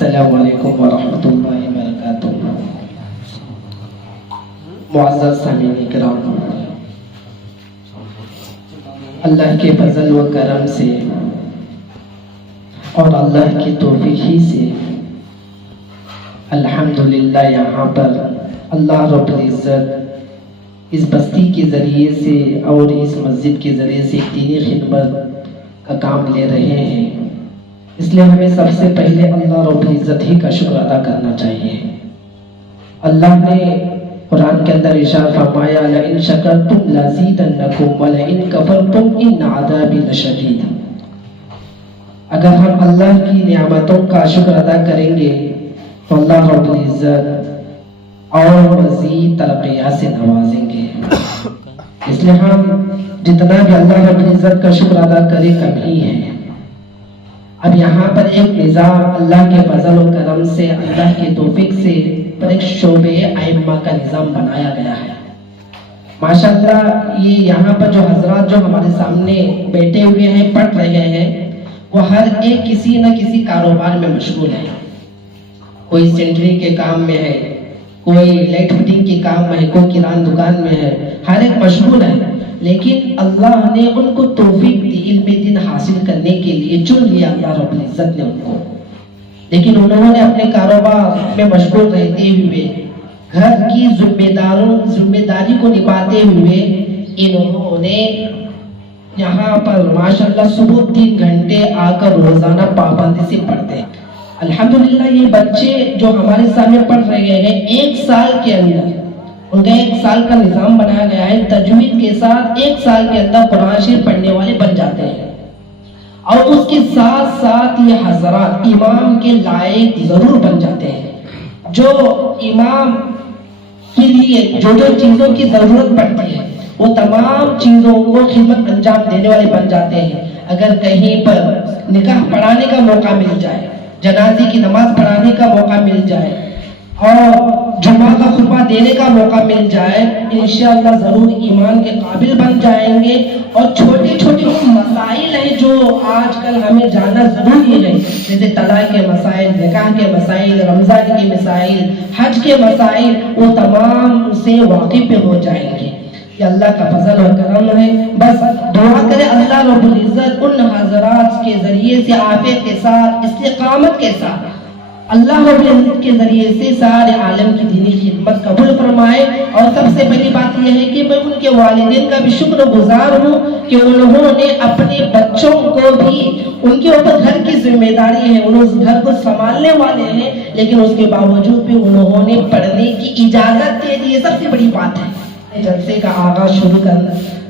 السلام علیکم ورحمۃ اللہ وبرکاتہ۔ معزز سامعین کرام، اللہ کے فضل و کرم سے اور اللہ کی توفیق ہی سے الحمدللہ یہاں پر اللہ رب العزت اس بستی کے ذریعے سے اور اس مسجد کے ذریعے سے دینی خدمت کا کام لے رہے ہیں۔ اس لیے ہمیں سب سے پہلے اللہ رب العزت ہی کا شکر ادا کرنا چاہیے۔ اللہ نے قرآن کے اندر ارشاد فرمایا لئن شکرتم لازیدنکم ولئن کفرتم ان عذابی لشدید۔ اگر ہم اللہ کی نعمتوں کا شکر ادا کریں گے تو اللہ رب العزت اور مزید ترقیات سے نوازیں گے۔ اس لیے ہم جتنا بھی اللہ رب العزت کا شکر ادا کرے کم ہی ہے۔ اب یہاں پر ایک نظام اللہ کے فضل و کرم سے، اللہ کے توفیق سے پر ایک شعبہ ائمہ کا نظام بنایا گیا ہے۔ ماشاءاللہ یہ یہاں پر جو حضرات جو ہمارے سامنے بیٹھے ہوئے ہیں پڑھ رہے ہیں وہ ہر ایک کسی نہ کسی کاروبار میں مشغول ہے۔ کوئی سینٹری کے کام میں ہے، کوئی لائٹ فٹنگ کے کام میں ہے، کوئی کران دکان میں ہے، ہر ایک مشغول ہے۔ لیکن اللہ نے ان کو توفیق دی علم دین حاصل کرنے کے لیے، چن لیا اللہ رب العزت نے ان کو، لیکن انہوں نے اپنے کاروبار میں مشغول رہتے ہوئے، گھر کی ذمہ داری کو نبھاتے ہوئے انہوں نے یہاں پر ماشاءاللہ صبح 3 گھنٹے آ کر روزانہ پابندی سے پڑھتے ہیں۔ الحمدللہ یہ بچے جو ہمارے سامنے پڑھ رہے ہیں، 1 سال کے اندر ان کا 1 سال کا نظام بنایا گیا ہے، تجوید کے ساتھ 1 سال کے اندر قرآن شریف پڑھنے والے بن جاتے ہیں۔ اور اس کے ساتھ ساتھ یہ حضرات امام کے لائق ضرور بن جاتے ہیں۔ جو امام کے لیے جو چیزوں کی ضرورت پڑتی ہے وہ تمام چیزوں کو خدمت انجام دینے والے بن جاتے ہیں۔ اگر کہیں پر نکاح پڑھانے کا موقع مل جائے، جنازے کی نماز پڑھانے کا موقع مل جائے اور جمعہ کا خطبہ دینے کا موقع مل جائے، انشاءاللہ ضرور ایمان کے قابل بن جائیں گے۔ اور چھوٹے چھوٹے مسائل ہیں جو آج کل ہمیں جاننا ضروری ہے، جیسے طلاق کے مسائل، نکاح کے مسائل، رمضان کے مسائل، حج کے مسائل، وہ تمام سے واقف ہو جائیں گے۔ یہ اللہ کا فضل و کرم ہے۔ بس دعا کرے اللہ رب العزت ان حضرات کے ذریعے سے عافیت کے ساتھ، استقامت کے ساتھ اللہ رب العزت کے ذریعے سے سارے عالم کی دینی خدمت قبول فرمائے۔ اور سب سے پہلی بات یہ ہے کہ میں ان کے والدین کا بھی شکر گزار ہوں کہ انہوں نے اپنے بچوں کو بھی، ان کے اوپر گھر کی ذمہ داری ہے، انہوں اس گھر کو سنبھالنے والے ہیں، لیکن اس کے باوجود بھی انہوں نے پڑھنے کی اجازت دے دی۔ یہ سب سے بڑی بات ہے۔ جلسے کا آغاز شروع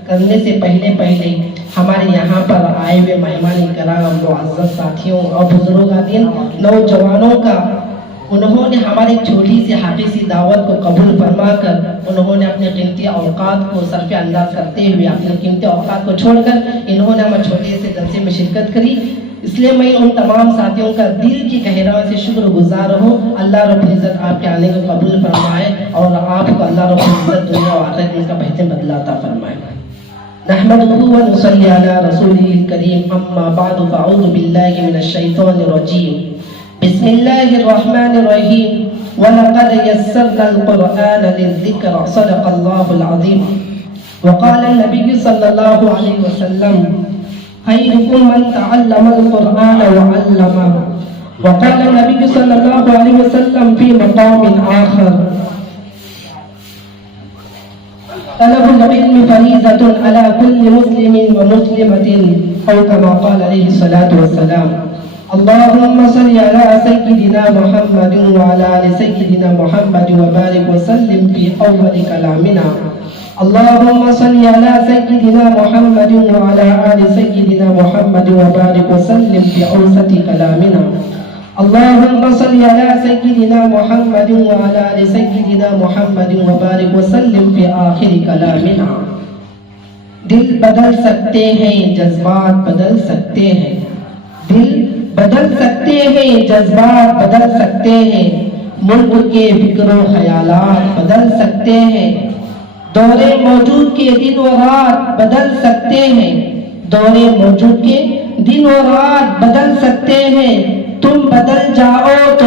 کرنے سے پہلے ہمارے یہاں پر آئے ہوئے مہمان کرام، معزز ساتھیوں اور بزرگان نوجوانوں کا، انہوں نے ہماری چھوٹی سی حافظی دعوت کو قبول فرما کر انہوں نے اپنے قیمتی اوقات کو صرف انداز کرتے ہوئے، اپنے قیمتی اوقات کو چھوڑ کر انہوں نے ہمارے چھوٹے سے جلسے میں شرکت کری۔ اس لیے میں ان تمام ساتھیوں کا دل کی گہرائی سے شکر گزار ہوں۔ اللہ رب العزت آپ کے آنے کو قبول فرمائے اور آپ کو اللہ رب العزت دنیا و آخرت میں کا بہترین بدلہ عطا فرمائے۔ نحمده ونصلي على رسوله الكريم، اما بعد فاعوذ بالله من الشيطان الرجيم، بسم الله الرحمن الرحيم، ولقد يسرنا القرآن للذكر، صدق الله العظيم۔ وقال النبي صلى الله عليه وسلم خيركم من تعلم القرآن وعلمه۔ وقال النبي صلى الله عليه وسلم في مقام آخر طلب العلم فریضۃ علی کل مسلم ومسلمۃ، او کما قال علیہ الصلاۃ والسلام۔ اللهم صل على سيدنا محمد وعلى آل سيدنا محمد وبارك وسلم في أول كلامنا۔ اللهم صل على سيدنا محمد وعلى آل سيدنا محمد وبارك وسلم في أوسط كلامنا۔ اللهم صل على سيدنا محمد وعلى آل سيدنا محمد وبارك وسلم في آخر كلامنا۔ دل بدل سکتے ہیں، جذبات بدل سکتے ہیں، دل بدل سکتے ہیں، جذبات بدل سکتے ہیں، ملک کے فکر و خیالات بدل سکتے ہیں، دور موجود کے دن و رات بدل سکتے ہیں، دور موجود کے دن و رات بدل سکتے ہیں، تم بدل جاؤ تو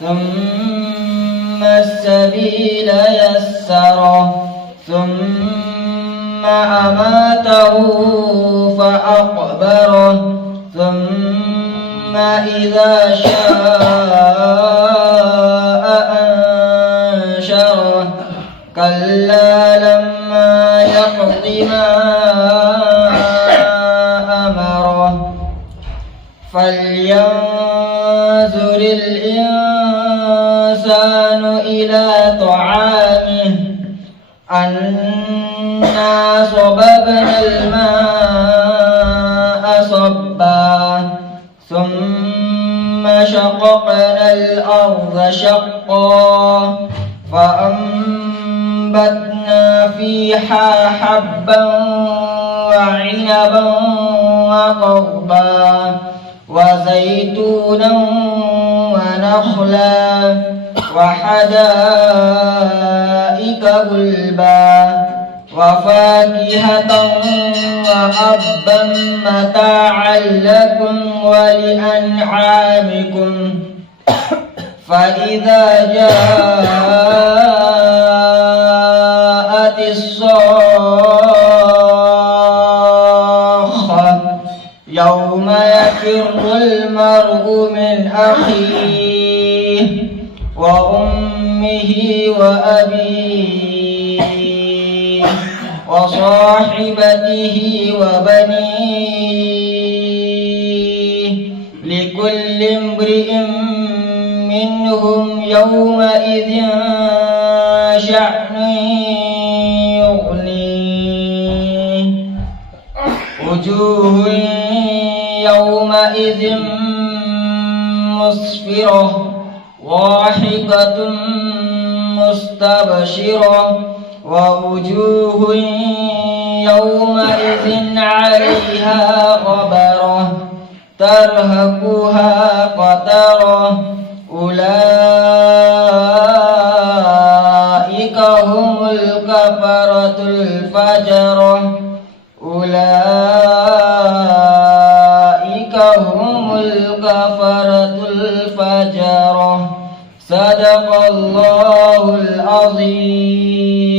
ثم السبيل يسره ثم أماته فأقبره ثم إذا شاء أنشره كلا لما يقض ما أمره فلينظر الإنسان إلى طعامه أنا صببنا الماء صبا ثم شققنا الأرض شقا فأنبتنا فيها حبا وعنبا وقضبا وزيتونا ونخلا وحدائق غلبا وفاكهة وأبا متاعا لكم ولأنعامكم فإذا جاءت الصاخة يوم يفر المرء من أخيه وأمه وأبيه وصاحبته وبنيه لكل امرئ منهم يومئذ شأن يغنيه وجوه يومئذ مسفرة ضاحكة مستبشرة ووجوه يومئذ عليها غبرة ترهقها قترة أولئك هم الكفرة الفجرة أولئك هم الكفرة الفجرة صدق الله العظيم